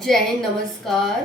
जय हिंद, नमस्कार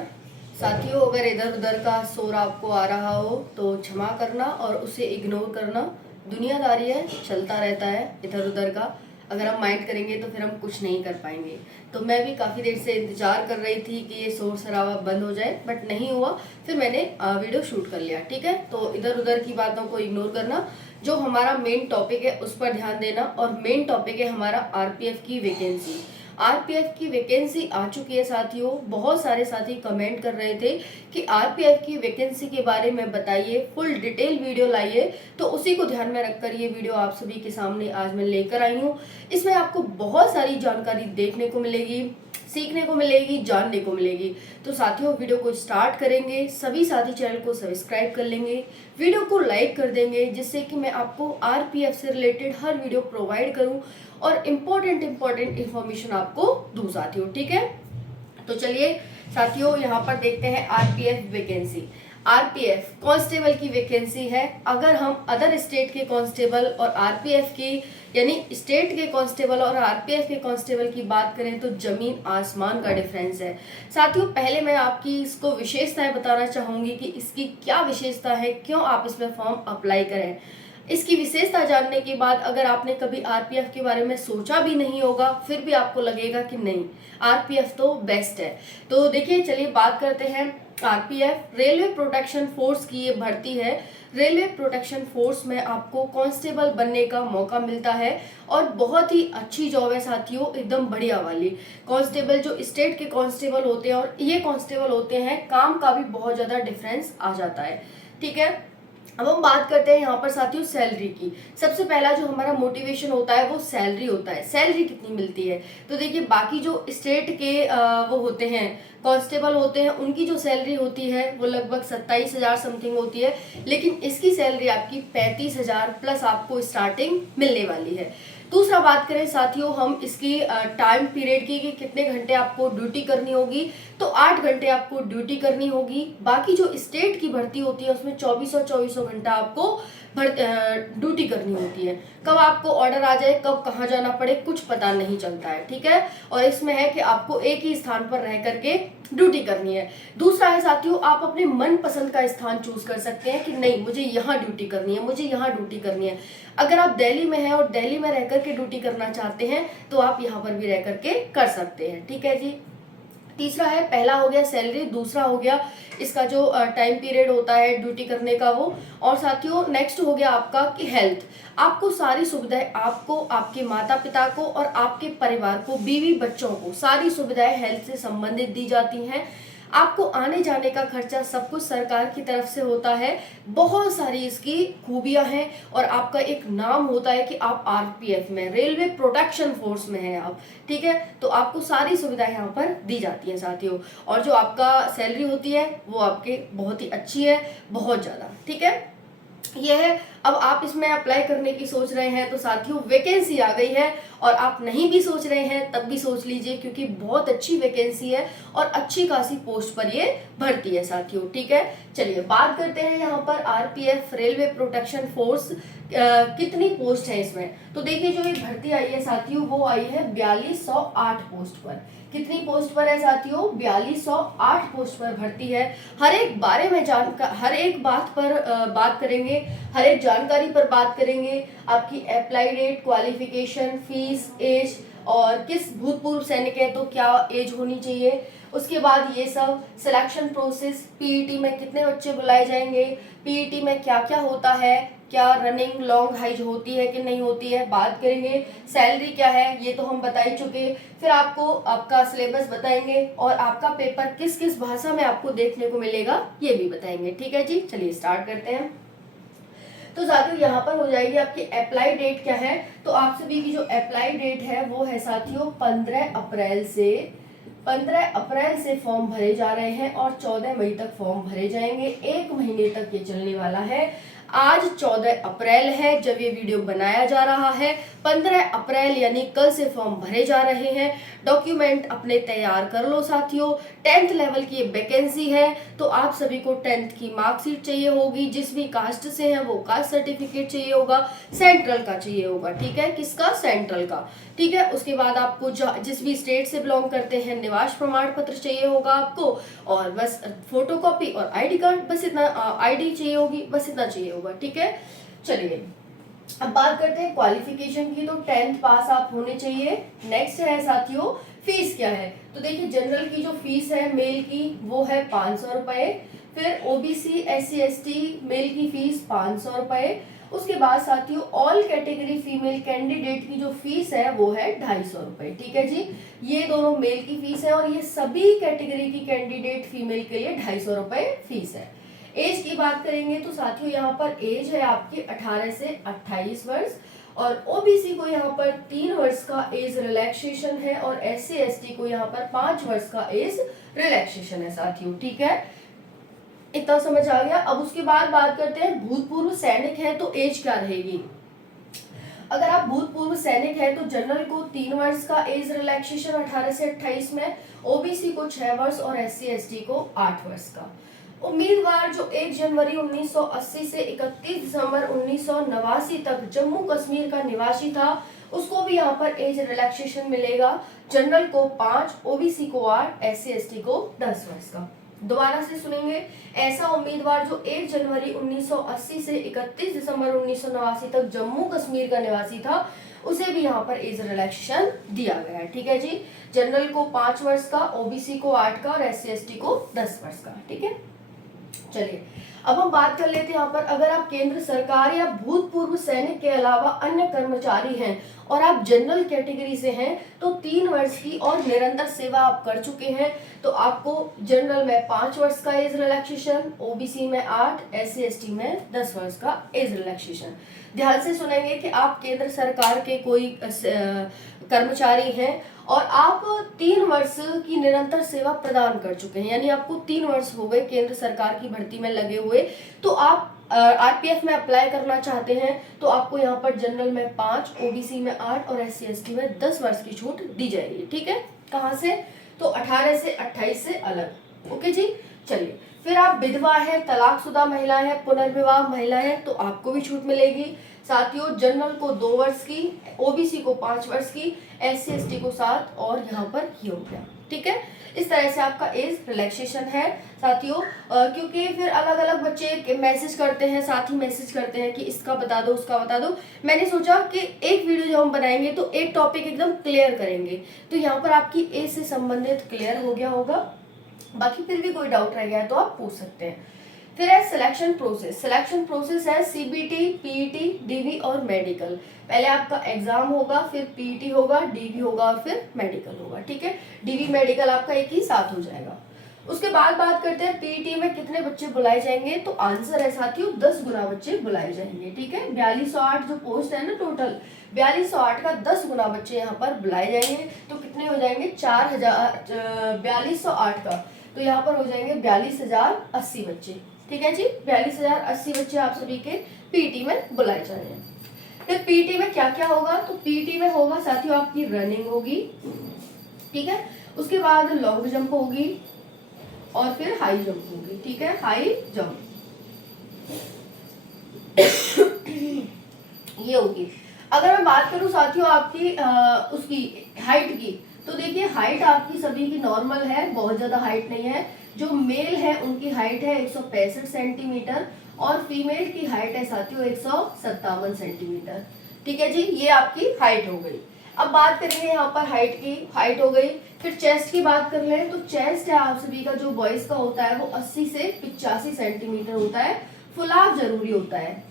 साथियों। अगर इधर उधर का शोर आपको आ रहा हो तो क्षमा करना और उसे इग्नोर करना। दुनियादारी है, चलता रहता है इधर उधर का। अगर हम माइंड करेंगे तो फिर हम कुछ नहीं कर पाएंगे। तो मैं भी काफ़ी देर से इंतजार कर रही थी कि ये शोर शराबा बंद हो जाए, बट नहीं हुआ। फिर मैंने वीडियो शूट कर लिया। ठीक है, तो इधर उधर की बातों को इग्नोर करना, जो हमारा मेन टॉपिक है उस पर ध्यान देना। और मेन टॉपिक है हमारा आरपीएफ की वैकेंसी। आरपीएफ की वैकेंसी आ चुकी है साथियों। बहुत सारे साथी कमेंट कर रहे थे कि आरपीएफ की वैकेंसी के बारे में बताइए, फुल डिटेल वीडियो लाइए। तो उसी को ध्यान में रखकर ये वीडियो आप सभी के सामने आज मैं लेकर आई हूँ। इसमें आपको बहुत सारी जानकारी देखने को मिलेगी, सीखने को मिलेगी, जानने को मिलेगी। तो साथियों, वीडियो को स्टार्ट करेंगे। सभी साथी चैनल को सब्सक्राइब कर लेंगे, वीडियो को लाइक कर देंगे, जिससे कि मैं आपको आरपीएफ से रिलेटेड हर वीडियो प्रोवाइड करूं और इम्पोर्टेंट इंफॉर्मेशन आपको दूं साथियों। ठीक है, तो चलिए साथियों, यहाँ पर देखते हैं आरपीएफ वैकेंसी। आरपीएफ कांस्टेबल की वैकेंसी है। अगर हम अदर स्टेट के कांस्टेबल और आरपीएफ की, यानी स्टेट के कांस्टेबल और आरपीएफ के कांस्टेबल की बात करें तो जमीन आसमान का डिफरेंस है साथियों। पहले मैं आपकी इसको विशेषताएं बताना चाहूंगी कि इसकी क्या विशेषता है, क्यों आप इसमें फॉर्म अप्लाई करें। इसकी विशेषता जानने के बाद अगर आपने कभी आरपीएफ के बारे में सोचा भी नहीं होगा, फिर भी आपको लगेगा कि नहीं, आरपीएफ तो बेस्ट है। तो देखिए, चलिए बात करते हैं। आरपीएफ रेलवे प्रोटेक्शन फोर्स की ये भर्ती है। रेलवे प्रोटेक्शन फोर्स में आपको कांस्टेबल बनने का मौका मिलता है और बहुत ही अच्छी जॉब है साथियों, एकदम बढ़िया वाली। कांस्टेबल जो स्टेट के कांस्टेबल होते हैं और ये कांस्टेबल होते हैं, काम का भी बहुत ज्यादा डिफरेंस आ जाता है। ठीक है, अब हम बात करते हैं यहाँ पर साथियों सैलरी की। सबसे पहला जो हमारा मोटिवेशन होता है वो सैलरी होता है। सैलरी कितनी मिलती है, तो देखिए, बाकी जो स्टेट के वो होते हैं, कांस्टेबल होते हैं, उनकी जो सैलरी होती है वो लगभग 27,000 समथिंग होती है। लेकिन इसकी सैलरी आपकी 35,000 प्लस आपको स्टार्टिंग मिलने वाली है। दूसरा बात करें साथियों हम इसकी टाइम पीरियड की कि कितने घंटे आपको ड्यूटी करनी होगी, तो 8 घंटे आपको ड्यूटी करनी होगी। बाकी जो स्टेट की भर्ती होती है उसमें 2400 घंटा आपको ड्यूटी करनी होती है। कब आपको ऑर्डर आ जाए, कब कहाँ जाना पड़े, कुछ पता नहीं चलता है। ठीक है, और इसमें है कि आपको एक ही स्थान पर रह करके ड्यूटी करनी है। दूसरा है साथियों, आप अपने मन पसंद का स्थान चूज कर सकते हैं कि नहीं, मुझे यहाँ ड्यूटी करनी है, मुझे यहाँ ड्यूटी करनी है। अगर आप दिल्ली में हैं और दिल्ली में रह करके ड्यूटी करना चाहते हैं तो आप यहाँ पर भी रह करके कर सकते हैं। ठीक है जी। तीसरा है, पहला हो गया सैलरी, दूसरा हो गया इसका जो टाइम पीरियड होता है ड्यूटी करने का वो। और साथियों नेक्स्ट हो गया आपका कि हेल्थ। आपको सारी सुविधाएं, आपको, आपके माता पिता को और आपके परिवार को, बीवी बच्चों को सारी सुविधाएं हेल्थ से संबंधित दी जाती हैं। आपको आने जाने का खर्चा सब कुछ सरकार की तरफ से होता है। बहुत सारी इसकी खूबियां हैं और आपका एक नाम होता है कि आप आरपीएफ में, रेलवे प्रोटेक्शन फोर्स में हैं आप। ठीक है, तो आपको सारी सुविधाएं यहाँ पर दी जाती हैं साथियों। और जो आपका सैलरी होती है वो आपके बहुत ही अच्छी है, बहुत ज्यादा। ठीक है, ये है। अब आप इसमें अप्लाई करने की सोच रहे हैं तो साथियों वैकेंसी आ गई है, और आप नहीं भी सोच रहे हैं तब भी सोच लीजिए, क्योंकि बहुत अच्छी वैकेंसी है और अच्छी खासी पोस्ट पर ये भर्ती है साथियों। ठीक है, चलिए बात करते हैं यहाँ पर आरपीएफ रेलवे प्रोटेक्शन फोर्स कितनी पोस्ट है इसमें। तो देखिए, जो ये भर्ती आई है साथियों वो आई है 4208 पोस्ट पर। कितनी पोस्ट पर है साथियों, 4208 पोस्ट पर भर्ती है। हर एक बारे में हर एक बात पर बात करेंगे, हर एक जानकारी पर बात करेंगे। आपकी apply date, qualification, fees, age, और किस भूतपूर्व सैनिक है तो क्या एज होनी चाहिए। उसके बाद ये सब सिलेक्शन प्रोसेस, पीईटी में कितने बच्चे बुलाए जाएंगे, पीईटी में क्या क्या होता है, क्या रनिंग लॉन्ग हाइज होती है कि नहीं होती है, बात करेंगे। सैलरी क्या है ये तो हम बता ही चुके। फिर आपको आपका सिलेबस बताएंगे और आपका पेपर किस किस भाषा में आपको देखने को मिलेगा ये भी बताएंगे। ठीक है जी, चलिए स्टार्ट करते हैं। तो साथियों यहाँ पर हो जाएगी आपकी अप्लाई डेट क्या है। तो आप सभी की जो अप्लाई डेट है वो है साथियों 15 अप्रैल से फॉर्म भरे जा रहे हैं और 14 मई तक फॉर्म भरे जाएंगे। 1 महीने तक ये चलने वाला है। आज 14 अप्रैल है जब ये वीडियो बनाया जा रहा है। 15 अप्रैल यानी कल से फॉर्म भरे जा रहे हैं। डॉक्यूमेंट अपने तैयार कर लो साथियों। 10th लेवल की वैकेंसी है तो आप सभी को 10th की मार्कशीट चाहिए होगी। जिस भी कास्ट से है वो कास्ट सर्टिफिकेट चाहिए होगा, सेंट्रल का चाहिए होगा, ठीक है, किसका, सेंट्रल का, ठीक है। उसके बाद आपको जिस भी स्टेट से बिलोंग करते हैं निवास प्रमाण पत्र चाहिए होगा आपको, और बस फोटोकॉपी और आईडी कार्ड, बस इतना, आईडी चाहिए होगी, बस इतना चाहिए होगा, ठीक है। चलिए अब बात करते हैं क्वालिफिकेशन की। तो 10th पास आप होने चाहिए। नेक्स्ट है साथियों फीस क्या है। तो देखिए जनरल की जो फीस है मेल की वो है 500 रुपए। फिर ओबीसी SC ST मेल की फीस 500 रुपए। उसके बाद साथियों ऑल कैटेगरी फीमेल कैंडिडेट की जो फीस है वो है 250 रुपए, ठीक है जी। ये दोनों मेल की फीस है और ये सभी कैटेगरी की कैंडिडेट फीमेल के लिए 250 रुपए फीस है। एज की बात करेंगे तो साथियों यहाँ पर एज है आपकी 18 से 28 वर्ष, और ओबीसी को यहाँ पर 3 वर्ष का एज रिलैक्सेशन है और SC ST को यहाँ पर 5 वर्ष का एज रिलैक्सेशन है साथियों, ठीक है। इतना समझ आ गया। अब उसके बाद बात करते हैं भूतपूर्व सैनिक है तो एज क्या रहेगी। अगर आप भूतपूर्व सैनिक है तो जनरल को 3 वर्ष का एज रिलैक्सेशन 18 से 28 में, ओबीसी को 6 वर्ष और SC ST को 8 वर्ष का। उम्मीदवार जो 1 जनवरी 1980 से 31 दिसंबर 1989 तक जम्मू कश्मीर का निवासी था उसको भी यहाँ पर एज रिलैक्सेशन मिलेगा। जनरल को 5, ओबीसी को 8, SC ST को 10 वर्ष का। दोबारा से सुनेंगे, ऐसा उम्मीदवार जो 1 जनवरी 1980 से 31 दिसंबर 1989 तक जम्मू कश्मीर का निवासी था उसे भी यहाँ पर एज रिलैक्सेशन दिया गया है, ठीक है जी। जनरल को 5 वर्ष का, ओबीसी को 8 का और SC ST को 10 वर्ष का, ठीक है। चलिए अब हम बात कर लेते हैं यहाँ पर, अगर आप केंद्र सरकार या भूतपूर्व सैनिक के अलावा अन्य कर्मचारी हैं और आप जनरल कैटेगरी से हैं तो 3 वर्ष की और निरंतर सेवा आप कर चुके हैं तो आपको जनरल में 5 वर्ष का एज रिलैक्सेशन, ओबीसी में 8, SC ST में 10 वर्ष का एज रिलैक्सेशन। ध्यान से सुनेंगे कि आप केंद्र सरकार के कोई कर्मचारी हैं और आप 3 वर्ष की निरंतर सेवा प्रदान कर चुके हैं, यानी आपको 3 वर्ष हो गए केंद्र सरकार की भर्ती में लगे हुए, तो आप RPF में अप्लाई करना चाहते हैं तो आपको यहाँ पर जनरल में 5, ओबीसी में 8 और SC ST में 10 वर्ष की छूट दी जाएगी, ठीक है। कहाँ से, तो 18 से 28 से अलग, ओके जी। चलिए फिर आप विधवा है, तलाकशुदा महिला है, पुनर्विवाह महिला है तो आपको भी छूट मिलेगी साथियों। जनरल को 2 वर्ष की, ओबीसी को 5 वर्ष की, SC ST को 7 और यहाँ पर ये हो गया, ठीक है। इस तरह से आपका एज रिलैक्सेशन है साथियों। क्योंकि फिर अलग अलग बच्चे मैसेज करते हैं, साथी मैसेज करते हैं कि इसका बता दो उसका बता दो। मैंने सोचा कि एक वीडियो जब हम बनाएंगे तो एक टॉपिक एकदम क्लियर करेंगे, तो यहाँ पर आपकी एज से संबंधित क्लियर हो गया होगा। बाकी फिर भी कोई डाउट रह गया है तो आप पूछ सकते हैं। फिर है सिलेक्शन प्रोसेस। सिलेक्शन प्रोसेस है CBT, PET, DV और मेडिकल। पहले आपका एग्जाम होगा, फिर PET होगा, DV होगा और फिर मेडिकल होगा, ठीक है। DV मेडिकल आपका एक ही साथ हो जाएगा। उसके बाद बात करते हैं PET में कितने बच्चे बुलाए जाएंगे, तो आंसर है साथियों 10 गुना बच्चे बुलाए जाएंगे, ठीक है। 4208 जो पोस्ट है ना टोटल, 4208 का 10 गुना बच्चे यहाँ पर बुलाए जाएंगे तो कितने हो जाएंगे, 4208 का तो यहाँ पर हो जाएंगे 42,080 बच्चे, ठीक है जी। 42,080 बच्चे आप सभी के PET में बुलाए जाएंगे। फिर PET में क्या क्या होगा, तो PET में होगा साथियों आपकी रनिंग होगी, ठीक है। उसके बाद लॉन्ग जंप होगी और फिर हाई जंप होगी, ठीक है, हाई जंप ये होगी। अगर मैं बात करूं साथियों आपकी उसकी हाइट की, तो देखिए हाइट आपकी सभी की नॉर्मल है, बहुत ज्यादा हाइट नहीं है। जो मेल है उनकी हाइट है 165 सेंटीमीटर और फीमेल की हाइट है साथियों 157 सेंटीमीटर, ठीक है जी। ये आपकी हाइट हो गई। अब बात करेंगे यहाँ पर हाइट की, हाइट हो गई। फिर चेस्ट की बात कर लें तो चेस्ट है आप सभी का जो बॉयज का होता है वो 80 से 85 सेंटीमीटर होता है। फुलाव जरूरी होता है,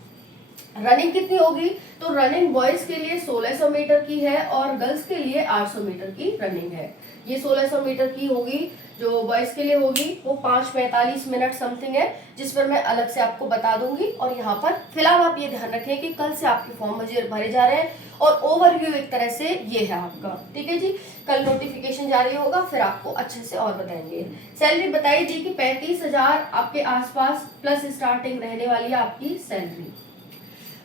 रनिंग कितनी होगी, तो रनिंग बॉयज के लिए 1600 मीटर की है और गर्ल्स के लिए 800 मीटर की रनिंग है। ये 1600 मीटर की होगी जो बॉयज के लिए होगी, वो 5:45 मिनट समथिंग है, जिस पर मैं अलग से आपको बता दूंगी। और यहाँ पर फिलहाल आप ये ध्यान रखें कि कल से आपके फॉर्म भरे जा रहे हैं और ओवरव्यू एक तरह से ये है आपका, ठीक है जी। कल नोटिफिकेशन जारी होगा, फिर आपको अच्छे से और बताएंगे। सैलरी बताई जी कि 35,000 आपके आसपास प्लस स्टार्टिंग रहने वाली है आपकी सैलरी।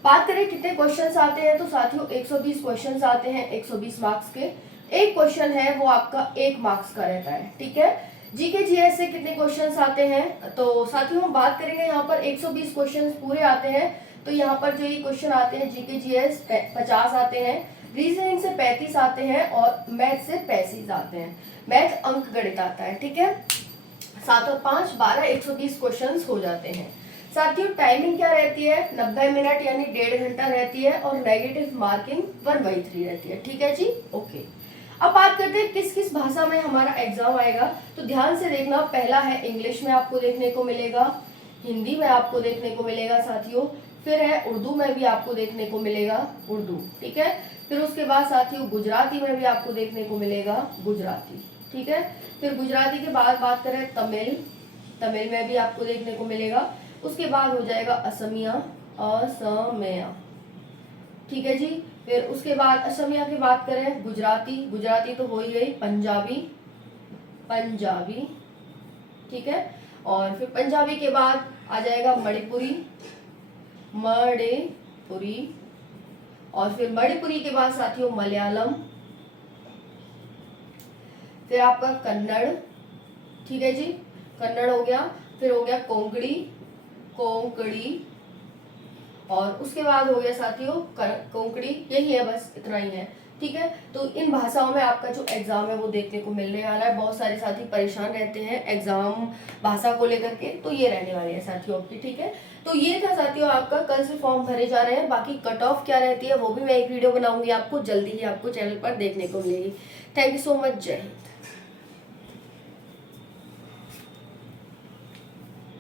बात करें कितने क्वेश्चंस आते हैं, तो साथियों 120 क्वेश्चंस आते हैं 120 मार्क्स के। एक क्वेश्चन है वो आपका 1 मार्क्स का रहता है, ठीक है। जीके जीएस से कितने क्वेश्चंस आते हैं, तो साथियों हम बात करेंगे यहाँ पर 120 क्वेश्चंस पूरे आते हैं। तो यहाँ पर जो ये क्वेश्चन आते हैं जीके जीएस 50 आते हैं, रीजनिंग से 35 आते हैं और मैथ से 35 आते हैं। मैथ अंक गणित आता है, ठीक है। 7 और 5 12 120 क्वेश्चंस हो जाते हैं। साथियों टाइमिंग क्या रहती है, 90 मिनट यानी 1.5 घंटा रहती है और नेगेटिव मार्किंग 1/3 रहती है, ठीक है जी, ओके। अब बात करते हैं किस किस भाषा में हमारा एग्जाम आएगा, तो ध्यान से देखना। पहला है इंग्लिश में आपको देखने को मिलेगा, हिंदी में आपको देखने को मिलेगा साथियों, फिर है उर्दू में भी आपको देखने को मिलेगा उर्दू, ठीक है। फिर उसके बाद साथियों गुजराती में भी आपको देखने को मिलेगा गुजराती, ठीक है। फिर गुजराती के बाद बात करें तमिल, तमिल में भी आपको देखने को मिलेगा। उसके बाद हो जाएगा असमिया, असमिया, ठीक है जी। फिर उसके बाद असमिया की बात करें गुजराती, गुजराती तो हो ही गई, पंजाबी, पंजाबी, ठीक है। और फिर पंजाबी के बाद आ जाएगा मणिपुरी, मणिपुरी, और फिर मणिपुरी के बाद साथियों मलयालम, फिर आपका कन्नड़, ठीक है जी, कन्नड़ हो गया। फिर हो गया कोंकणी, कोंकणी, और उसके बाद हो गया साथियों कोंकणी, यही है, बस इतना ही है, ठीक है। तो इन भाषाओं में आपका जो एग्जाम है वो देखने को मिलने वाला है। बहुत सारे साथी परेशान रहते हैं एग्जाम भाषा को लेकर के, तो ये रहने वाली है साथियों आपकी, ठीक है। तो ये था साथियों आपका, कल से फॉर्म भरे जा रहे हैं। बाकी कट ऑफ क्या रहती है वो भी मैं एक वीडियो बनाऊंगी, आपको जल्दी ही आपको चैनल पर देखने को मिलेगी। थैंक यू सो मच, जय हिंद।